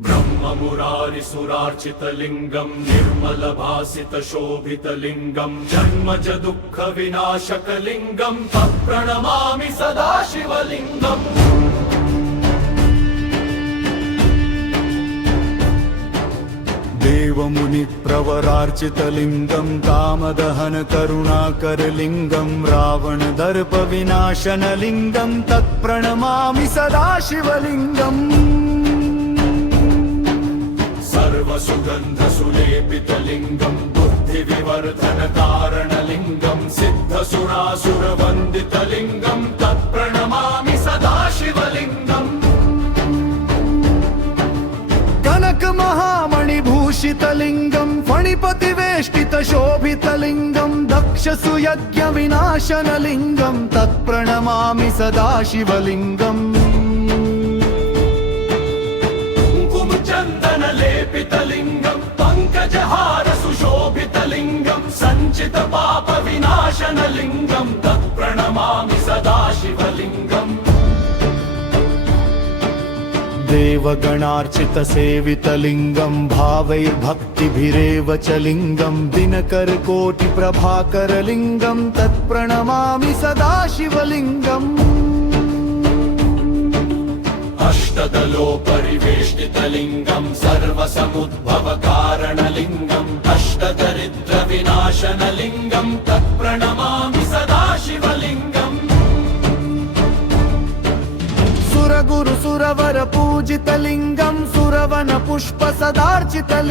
ब्रह्ममुरारिसुरार्चितलिङ्गं निर्मलभासितशोभितलिङ्गं जन्मज दुःखविनाशकलिङ्गं तत्प्रणमामि सदा शिवलिङ्गम्। देवमुनिप्रवरार्चितलिङ्गं कामदहन करुणाकरलिङ्गं रावणदर्पविनाशनलिङ्गं तत्प्रणमामि सदा शिवलिङ्गम्। सर्वसुगन्धसुलेपितलिङ्गं बुद्धिविवर्धनकारणलिङ्गं सिद्धसुरासुरवन्दितलिङ्गं तत्प्रणमामि सदा शिवलिङ्गम्। कनकमहामणिभूषितलिङ्गं फणिपतिवेष्टितशोभितलिङ्गं दक्षसुयज्ञविनाशनलिङ्गं तत्प्रणमामि सदा शिवलिङ्गम्। कुङ्कुमचन्दनलेपितलिङ्गं पङ्कजहारसुशोभितलिङ्गं सञ्चितपापविनाशनलिङ्गं तत्प्रणमामि सदा शिवलिङ्गम्। देवगणार्चितसेवितलिङ्गं भावैर्भक्तिभिरेव च लिङ्गं दिनकरकोटिप्रभाकरलिङ्गं तत्प्रणमामि सदा शिवलिङ्गम्। अष्टदलोपरिवेष्टितलिङ्गं सर्वसमुद्भवकारणलिङ्गं अष्टदरिद्रविनाशनलिङ्गं तत्प्रणमामि सदा शिवलिङ्गम्। सुरगुरुसुरवरपूजितलिङ्गं सुरवनपुष्पसदार्चितलिङ्गम्